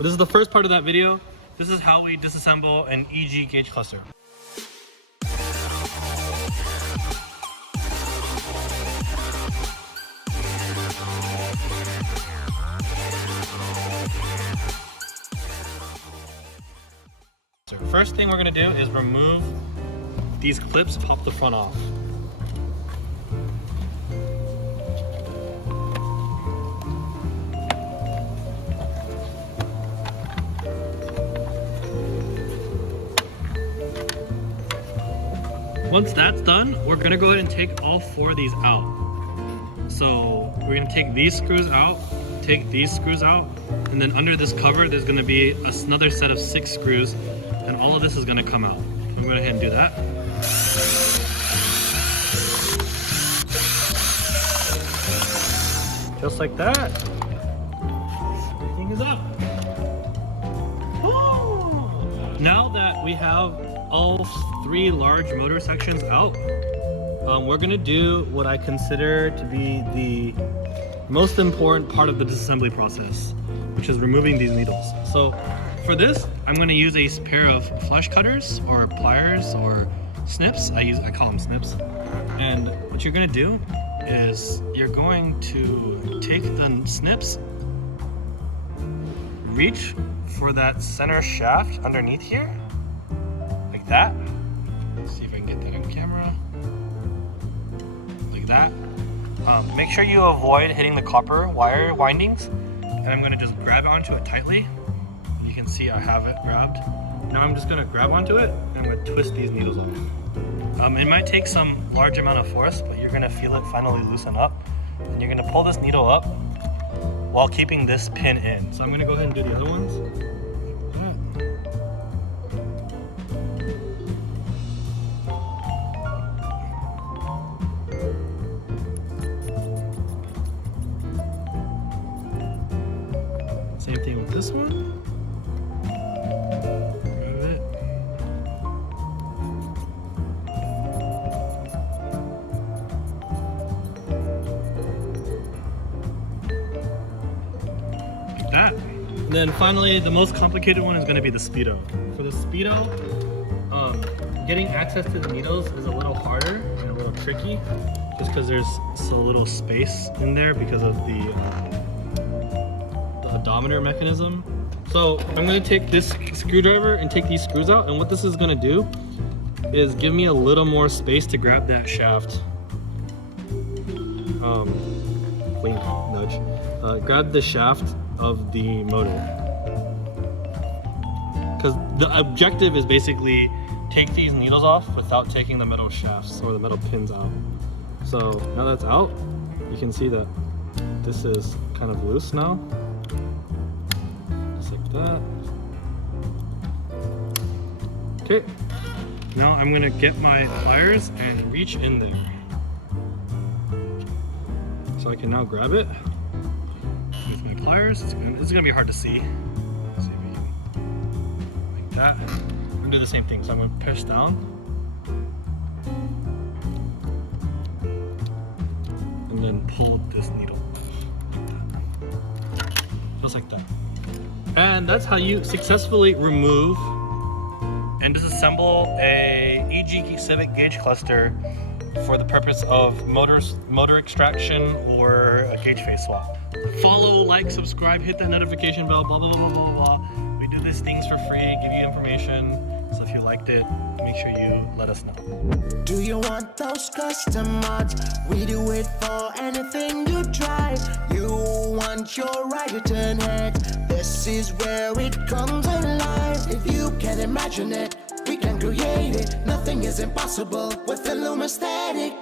But this is the first part of that video. This is how we disassemble an EG gauge cluster. First thing we're gonna do is remove these clips, pop the front off. Once that's done, we're gonna go ahead and take all 4 of these out. So we're gonna take these screws out, take these screws out, and then under this cover, there's gonna be another set of 6 screws, and all of this is gonna come out. So I'm gonna go ahead and do that. Just like that. Everything is up. Now that we have all 3 large motor sections out, we're gonna do what I consider to be the most important part of the disassembly process, which is removing these needles. So for this, I'm gonna use a pair of flash cutters or pliers or snips. I call them snips. And what you're gonna do is you're going to take the snips, reach for that center shaft underneath here, like that. Let's see if I can get that on camera. Like that. Make sure you avoid hitting the copper wire windings, and I'm going to just grab onto it tightly. You can see I have it grabbed. Now I'm just going to grab onto it and I'm going to twist these needles off. It might take some large amount of force, but you're going to feel it finally loosen up, and you're going to pull this needle up while keeping this pin in. So I'm going to go ahead and do the other ones. Same thing with this one. Grab it. Like that. And then finally, the most complicated one is going to be the speedo. For the speedo, getting access to the needles is a little harder and a little tricky, just because there's so little space in there because of the odometer mechanism. So I'm going to take this screwdriver and take these screws out, and what this is going to do is give me a little more space to grab that shaft. Wink, nudge. Grab the shaft of the motor, because the objective is basically take these needles off without taking the metal shafts or the metal pins out. So now that's out, you can see that this is kind of loose now. Like that. Okay, now I'm gonna get my pliers and reach in there. So I can now grab it with my pliers. It's gonna be hard to see. Let's see if we can, like that. I'm gonna do the same thing. So I'm gonna push down. And then pull this needle. Like that. Just like that. And that's how you successfully remove and disassemble a EG Civic gauge cluster for the purpose of motor extraction or a gauge face swap. Follow, like, subscribe, hit that notification bell, blah, blah, blah, blah, blah, blah. We do these things for free, give you information. So if you liked it, make sure you let us know. Do you want those custom mods? We do it for anything you try. You want your ride to turn heads. This is where it comes alive. If you can imagine it, we can create it. Nothing is impossible with illumaesthetic.